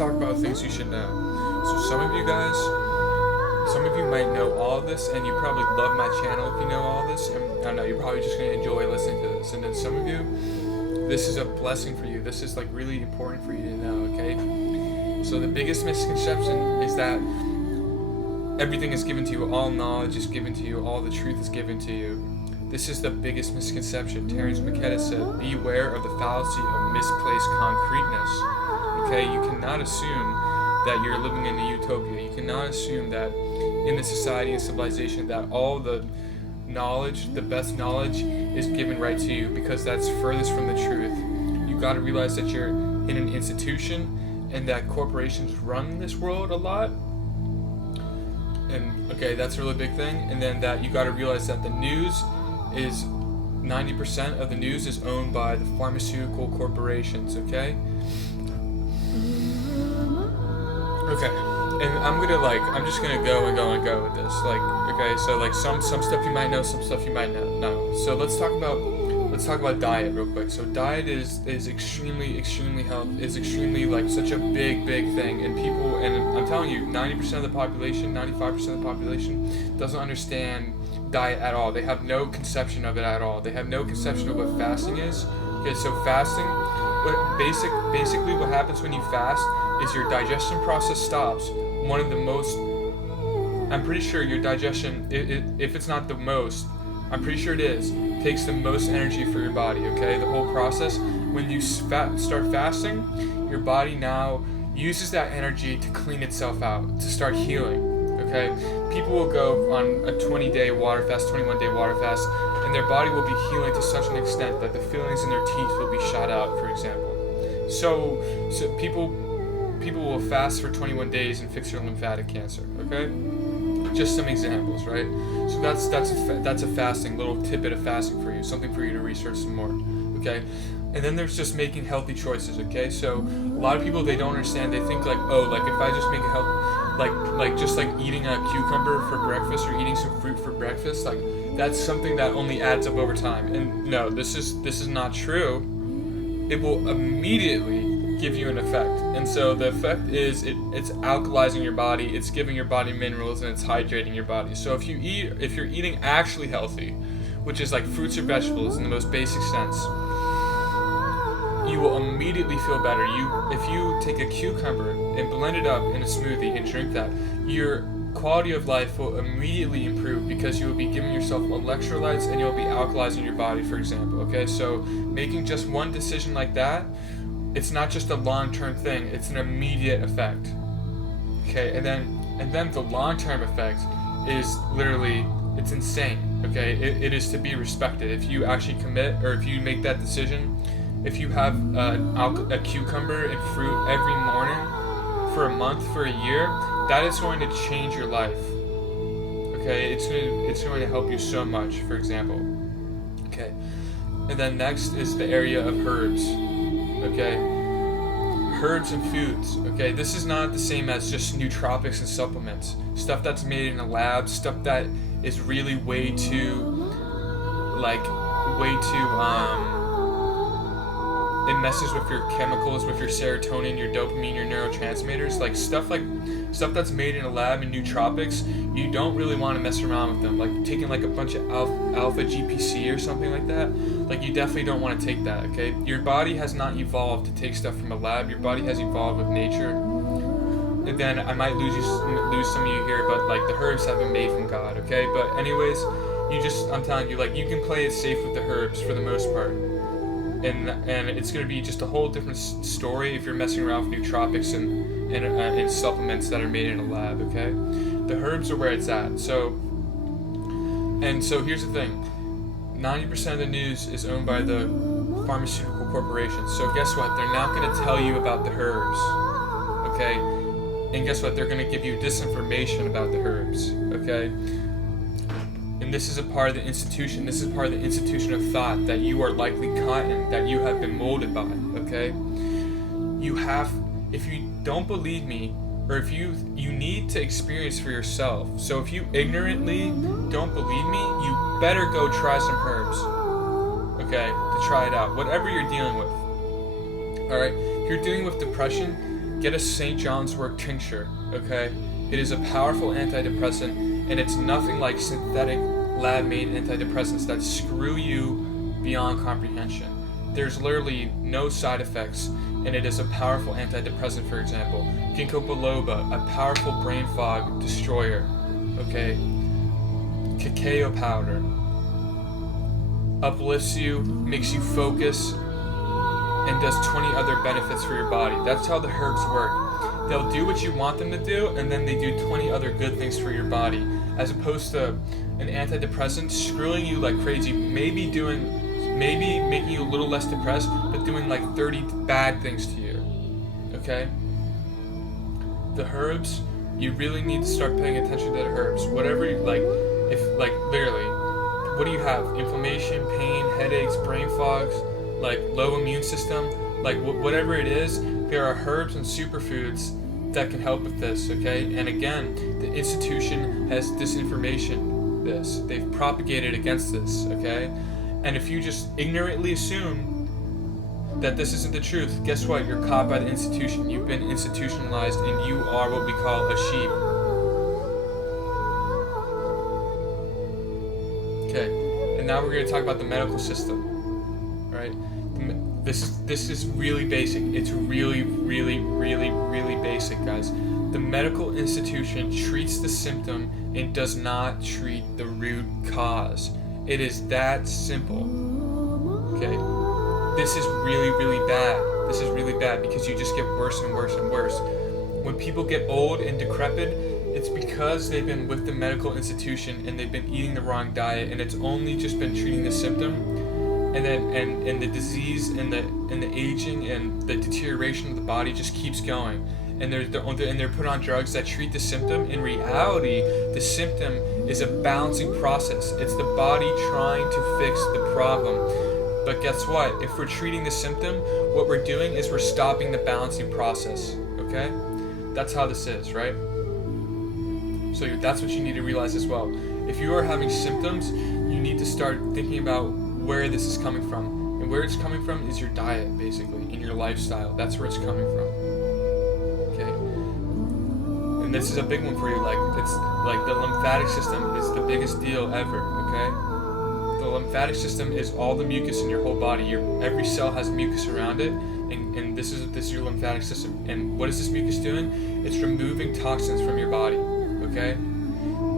talk about things you should know. So some of you might know all of this, and you probably love my channel if you know all this, and I don't know, you're probably just going to enjoy listening to this. And then some of you, this is a blessing for you. This is like really important for you to know, okay? So the biggest misconception is that everything is given to you, all knowledge is given to you, all the truth is given to you. This is the biggest misconception. Terence McKenna said, beware of the fallacy of misplaced concreteness. Okay, you cannot assume that you're living in a utopia. You cannot assume that in the society and civilization that all the knowledge, the best knowledge, is given right to you, because that's furthest from the truth. You got to realize that you're in an institution and that corporations run this world a lot. And okay, that's a really big thing. And then that you got to realize that the news is 90% of the news is owned by the pharmaceutical corporations, okay? Okay, and I'm just gonna go with this. Like, okay, so like some stuff you might know, some stuff you might not know. So let's talk about diet real quick. So diet is extremely like such a big thing, and people, and I'm telling you, 90% of the population, 95% of the population doesn't understand diet at all. They have no conception of it at all. They have no conception of what fasting is. Okay, so fasting, basically what happens when you fast is your digestion process stops. One of the most, I'm pretty sure your digestion, if it's not the most, I'm pretty sure it is, takes the most energy for your body, okay? The whole process, when you start fasting, your body now uses that energy to clean itself out, to start healing, okay? People will go on a 20-day water fast, 21-day water fast, and their body will be healing to such an extent that the fillings in their teeth will be shot out, for example. So people will fast for 21 days and fix their lymphatic cancer, okay? Just some examples, right? So that's a fasting, little tidbit of fasting for you, something for you to research some more, okay? And then there's just making healthy choices, okay? So a lot of people, they don't understand. They think like, oh, like if I just make a healthy, like just like eating a cucumber for breakfast or eating some fruit for breakfast, like that's something that only adds up over time. And no, this is not true. It will immediately give you an effect. And so the effect is it's alkalizing your body, it's giving your body minerals, and it's hydrating your body. So if you're eating actually healthy, which is like fruits or vegetables in the most basic sense, you will immediately feel better. If you take a cucumber and blend it up in a smoothie and drink that, your quality of life will immediately improve, because you will be giving yourself electrolytes and you'll be alkalizing your body, for example, okay? So making just one decision like that, it's not just a long-term thing, it's an immediate effect, okay? And then the long-term effect is literally, it's insane, okay? It is to be respected. If you actually commit, or if you make that decision, if you have a cucumber and fruit every morning for a month, for a year, that is going to change your life, okay? It's going to help you so much, for example, okay? And then next is the area of herbs, okay? Herbs and foods, okay? This is not the same as just nootropics and supplements. Stuff that's made in a lab, stuff that is really way too, it messes with your chemicals, with your serotonin, your dopamine, your neurotransmitters, like stuff that's made in a lab and nootropics, you don't really want to mess around with them. Like taking like a bunch of alpha GPC or something like that, like you definitely don't want to take that, okay? Your body has not evolved to take stuff from a lab. Your body has evolved with nature. And then I might lose some of you here, but like the herbs have been made from God, okay? But anyways, I'm telling you, like you can play it safe with the herbs for the most part. And it's going to be just a whole different story if you're messing around with nootropics and supplements that are made in a lab, okay? The herbs are where it's at. So here's the thing. 90% of the news is owned by the pharmaceutical corporations. So guess what? They're not going to tell you about the herbs, okay? And guess what? They're going to give you disinformation about the herbs, okay? And this is a part of the institution. This is part of the institution of thought that you are likely caught in, that you have been molded by, okay? If you don't believe me, or if you need to experience for yourself. So if you ignorantly don't believe me, you better go try some herbs, okay, to try it out, whatever you're dealing with. All right, if you're dealing with depression, get a St. John's wort tincture, okay? It is a powerful antidepressant, and it's nothing like synthetic lab-made antidepressants that screw you beyond comprehension. There's literally no side effects, and it is a powerful antidepressant, for example. Ginkgo biloba, a powerful brain fog destroyer, okay? Cacao powder uplifts you, makes you focus, and does 20 other benefits for your body. That's how the herbs work. They'll do what you want them to do, and then they do 20 other good things for your body, as opposed to an antidepressant screwing you like crazy, maybe making you a little less depressed, but doing like 30 bad things to you, okay? The herbs, you really need to start paying attention to the herbs. Whatever, literally, what do you have? Inflammation, pain, headaches, brain fogs, like low immune system, like whatever it is, there are herbs and superfoods that can help with this, okay? And again, the institution has disinformation this. They've propagated against this, okay? And if you just ignorantly assume that this isn't the truth, guess what? You're caught by the institution. You've been institutionalized, and you are what we call a sheep. Okay, and now we're going to talk about the medical system, right? This is really basic. It's really, really, really, really basic, guys. The medical institution treats the symptom and does not treat the root cause. It is that simple. Okay? This is really, really bad. This is really bad because you just get worse and worse and worse. When people get old and decrepit, it's because they've been with the medical institution and they've been eating the wrong diet, and it's only just been treating the symptom, and then and the disease and the aging and the deterioration of the body just keeps going. And they're put on drugs that treat the symptom. In reality, the symptom is a balancing process. It's the body trying to fix the problem. But guess what? If we're treating the symptom, what we're doing is we're stopping the balancing process. Okay? That's how this is, right? So that's what you need to realize as well. If you are having symptoms, you need to start thinking about where this is coming from. And where it's coming from is your diet, basically, and your lifestyle. That's where it's coming from. And this is a big one for you, it's like the lymphatic system is the biggest deal ever, okay? The lymphatic system is all the mucus in your whole body. Every cell has mucus around it, and this is your lymphatic system. And what is this mucus doing? It's removing toxins from your body, okay?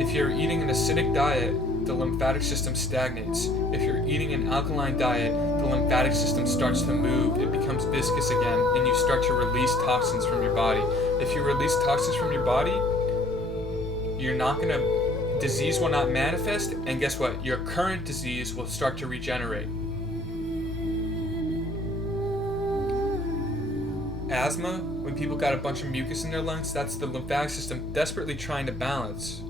If you're eating an acidic diet, the lymphatic system stagnates. If you're eating an alkaline diet, the lymphatic system starts to move. It becomes viscous again, and you start to release toxins from your body. If you release toxins from your body, disease will not manifest, and guess what? Your current disease will start to regenerate. Asthma, when people got a bunch of mucus in their lungs, that's the lymphatic system desperately trying to balance,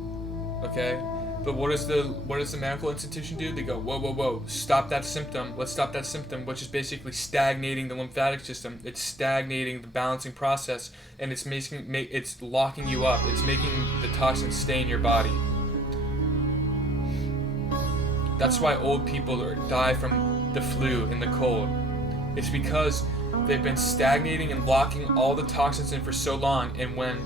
okay? But what does the medical institution do? They go, whoa, stop that symptom. Let's stop that symptom, which is basically stagnating the lymphatic system. It's stagnating the balancing process, and it's locking you up. It's making the toxins stay in your body. That's why old people die from the flu and the cold. It's because they've been stagnating and locking all the toxins in for so long, and when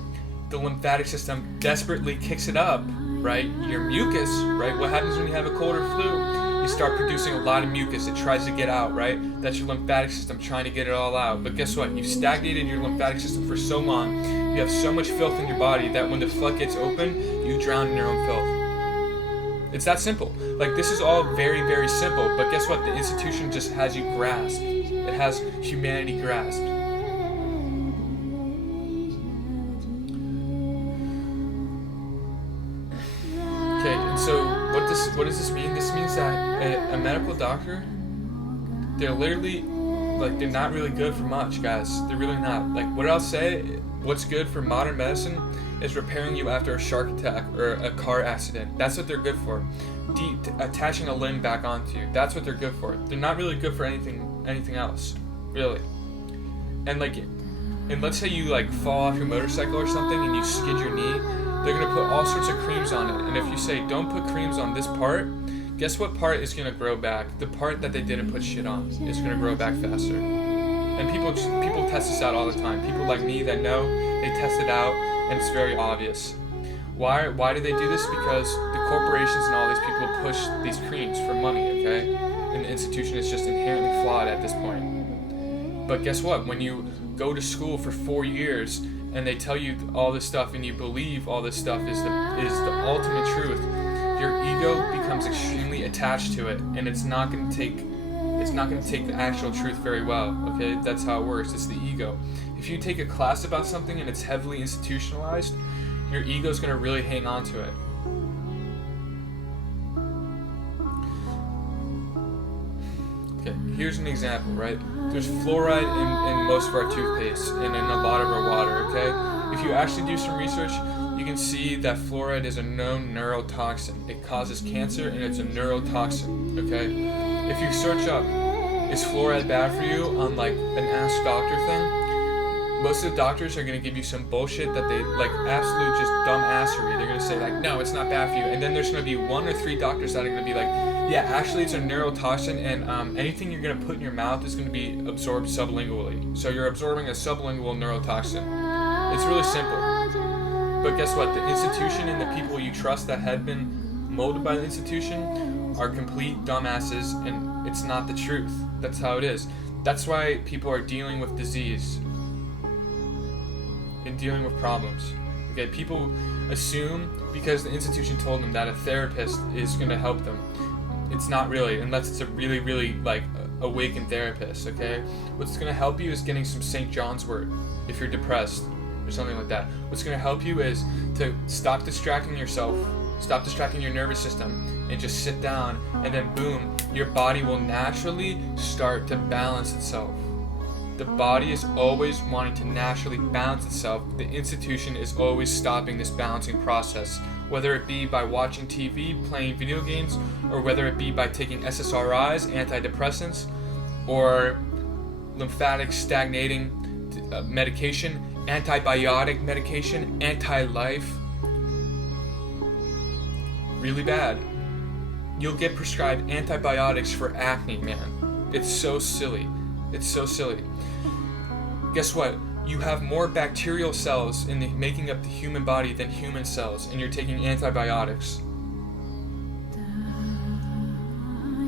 the lymphatic system desperately kicks it up, right? Your mucus, right? What happens when you have a cold or flu? You start producing a lot of mucus. It tries to get out, right? That's your lymphatic system trying to get it all out. But guess what? You've stagnated your lymphatic system for so long. You have so much filth in your body that when the floodgates open, you drown in your own filth. It's that simple. Like, this is all very, very simple. But guess what? The institution just has you grasped. It has humanity grasped. Okay, and so what does this mean? This means that a medical doctor, they're literally, they're not really good for much, guys. They're really not. Like, what I'll say, what's good for modern medicine is repairing you after a shark attack or a car accident. That's what they're good for. Attaching a limb back onto you. That's what they're good for. They're not really good for anything else, really. And let's say you fall off your motorcycle or something and you skid your knee. They're going to put all sorts of creams on it. And if you say, don't put creams on this part, guess what part is going to grow back? The part that they didn't put shit on is going to grow back faster. And people test this out all the time. People like me that know, they test it out, and it's very obvious. Why do they do this? Because the corporations and all these people push these creams for money, okay? And the institution is just inherently flawed at this point. But guess what? When you go to school for 4 years and they tell you all this stuff and you believe all this stuff is the ultimate truth, your ego becomes extremely attached to it, and it's not going to take the actual truth very well, okay? That's how it works. It's the ego. If you take a class about something and it's heavily institutionalized, your ego is going to really hang on to it. Okay, here's an example, right? There's fluoride in most of our toothpaste and in a lot of our water, okay? If you actually do some research, you can see that fluoride is a known neurotoxin. It causes cancer and it's a neurotoxin, okay? If you search up, is fluoride bad for you on like an Ask Doctor thing, most of the doctors are going to give you some bullshit that they, like absolute just dumbassery. They're going to say like, no, it's not bad for you. And then there's going to be 1 or 3 doctors that are going to be like, yeah, actually it's a neurotoxin, and anything you're going to put in your mouth is going to be absorbed sublingually. So you're absorbing a sublingual neurotoxin. It's really simple. But guess what? The institution and the people you trust that have been molded by the institution are complete dumbasses, and it's not the truth. That's how it is. That's why people are dealing with disease and dealing with problems. Okay, people assume because the institution told them that a therapist is going to help them. It's not really, unless it's a really, really like awakened therapist, okay? What's going to help you is getting some St. John's wort if you're depressed or something like that. What's going to help you is to stop distracting yourself, stop distracting your nervous system, and just sit down, and then boom, your body will naturally start to balance itself. The body is always wanting to naturally balance itself. The institution is always stopping this balancing process, whether it be by watching TV, playing video games, or whether it be by taking SSRIs, antidepressants, or lymphatic stagnating medication, antibiotic medication, anti-life. Really bad. You'll get prescribed antibiotics for acne, man. It's so silly. It's so silly. Guess what? You have more bacterial cells in the making up the human body than human cells, and you're taking antibiotics.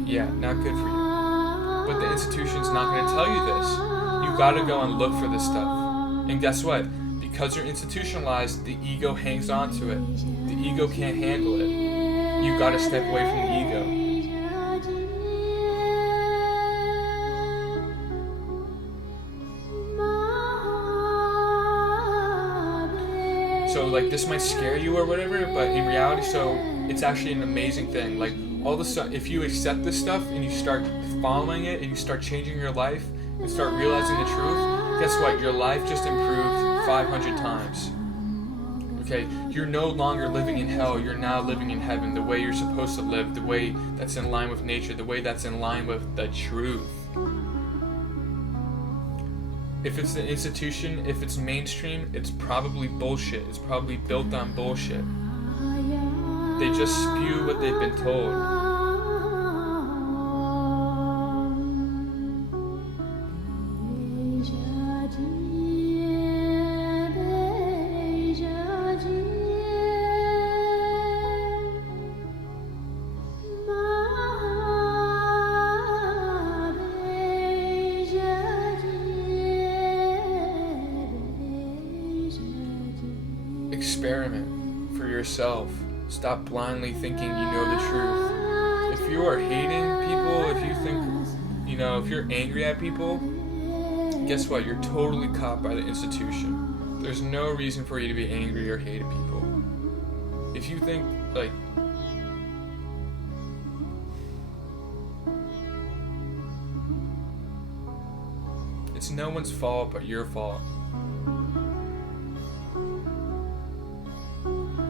Yeah, not good for you. But the institution's not going to tell you this. You gotta go and look for this stuff. And guess what? Because you're institutionalized, the ego hangs on to it. The ego can't handle it. You gotta step away from the ego. So like this might scare you or whatever, but in reality, so it's actually an amazing thing. Like all the stuff, if you accept this stuff and you start following it and you start changing your life and start realizing the truth, guess what? Your life just improved 500 times. Okay, you're no longer living in hell, you're now living in heaven, the way you're supposed to live, the way that's in line with nature, the way that's in line with the truth. If it's an institution, if it's mainstream, it's probably bullshit. It's probably built on bullshit. They just spew what they've been told. Experiment for yourself. Stop blindly thinking you know the truth. If you are hating people, if you think, if you're angry at people, guess what? You're totally caught by the institution. There's no reason for you to be angry or hate people. If you think, like, it's no one's fault but your fault.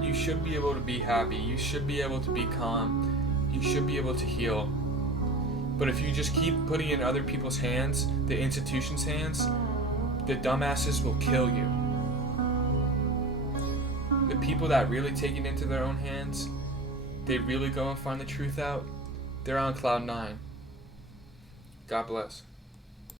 You should be able to be happy. You should be able to be calm. You should be able to heal. But if you just keep putting it in other people's hands, the institution's hands, the dumbasses will kill you. The people that really take it into their own hands, they really go and find the truth out, they're on cloud 9. God bless.